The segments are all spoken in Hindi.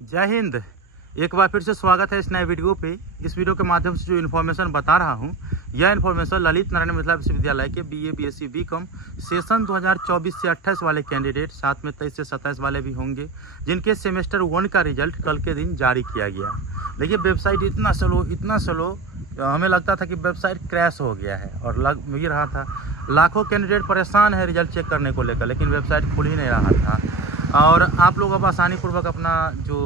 जय हिंद। एक बार फिर से स्वागत है इस नए वीडियो पे। इस वीडियो के माध्यम से जो इन्फॉर्मेशन बता रहा हूँ, यह इन्फॉर्मेशन ललित नारायण मिथिला विश्वविद्यालय के बीए, बीएससी, बीकॉम सेशन 2024 से 28 वाले कैंडिडेट, साथ में 23 से 27 वाले भी होंगे, जिनके सेमेस्टर 1 का रिजल्ट कल के दिन जारी किया गया। देखिए, वेबसाइट इतना स्लो, हमें लगता था कि वेबसाइट क्रैश हो गया है और लग भी रहा था। लाखों कैंडिडेट परेशान है रिजल्ट चेक करने को लेकर, लेकिन वेबसाइट खुल ही नहीं रहा था। और आप लोग अब आसानी पूर्वक अपना जो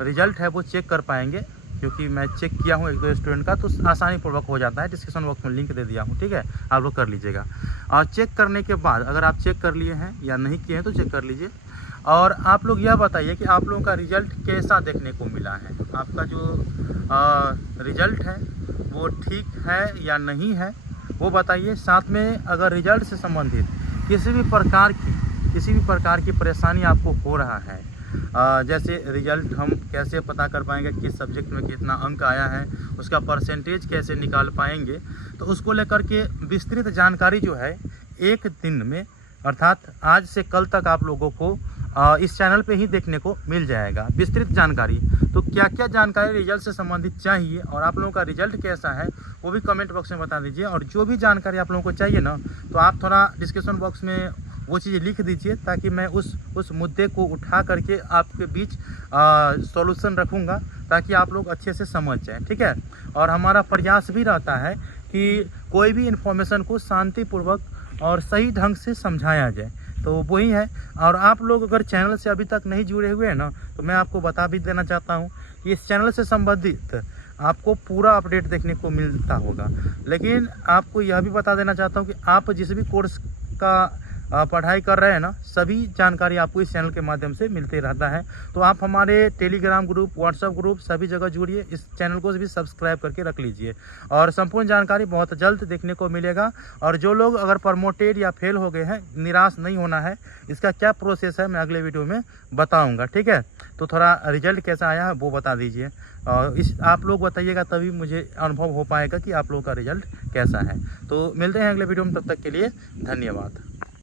रिजल्ट है वो चेक कर पाएंगे, क्योंकि मैं चेक किया हूँ एक दो स्टूडेंट का, तो आसानी पूर्वक हो जाता है। डिस्क्रिप्शन बॉक्स में लिंक दे दिया हूँ, ठीक है, आप लोग कर लीजिएगा। और चेक करने के बाद अगर आप चेक कर लिए हैं या नहीं किए हैं तो चेक कर लीजिए। और आप लोग यह बताइए कि आप लोगों का रिजल्ट कैसा देखने को मिला है। आपका जो रिजल्ट है वो ठीक है या नहीं है वो बताइए। साथ में अगर रिजल्ट से संबंधित किसी भी प्रकार की परेशानी आपको हो रहा है, जैसे रिजल्ट हम कैसे पता कर पाएंगे, किस सब्जेक्ट में कितना अंक आया है, उसका परसेंटेज कैसे निकाल पाएंगे, तो उसको लेकर के विस्तृत जानकारी जो है एक दिन में अर्थात आज से कल तक आप लोगों को इस चैनल पे ही देखने को मिल जाएगा विस्तृत जानकारी। तो क्या क्या जानकारी रिजल्ट से संबंधित चाहिए और आप लोगों का रिजल्ट कैसा है वो भी कमेंट बॉक्स में बता दीजिए। और जो भी जानकारी आप लोगों को चाहिए ना, तो आप थोड़ा डिस्क्रिप्शन बॉक्स में वो चीज़ें लिख दीजिए, ताकि मैं उस मुद्दे को उठा करके आपके बीच सॉल्यूशन रखूँगा, ताकि आप लोग अच्छे से समझ जाएं, ठीक है। और हमारा प्रयास भी रहता है कि कोई भी इन्फॉर्मेशन को शांतिपूर्वक और सही ढंग से समझाया जाए, तो वही है। और आप लोग अगर चैनल से अभी तक नहीं जुड़े हुए हैं ना, तो मैं आपको बता भी देना चाहता हूँ कि इस चैनल से संबंधित आपको पूरा अपडेट देखने को मिलता होगा। लेकिन आपको यह भी बता देना चाहता हूँ कि आप जिस भी कोर्स का पढ़ाई कर रहे हैं ना, सभी जानकारी आपको इस चैनल के माध्यम से मिलते रहता है। तो आप हमारे टेलीग्राम ग्रुप, व्हाट्सएप ग्रुप सभी जगह जुड़िए, इस चैनल को भी सब्सक्राइब करके रख लीजिए और संपूर्ण जानकारी बहुत जल्द देखने को मिलेगा। और जो लोग अगर प्रमोटेड या फेल हो गए हैं, निराश नहीं होना है। इसका क्या प्रोसेस है मैं अगले वीडियो में बताऊँगा, ठीक है। तो थोड़ा रिजल्ट कैसा आया है वो बता दीजिए, और आप लोग बताइएगा, तभी मुझे अनुभव हो पाएगा कि आप लोगों का रिजल्ट कैसा है। तो मिलते हैं अगले वीडियो में, तब तक के लिए धन्यवाद।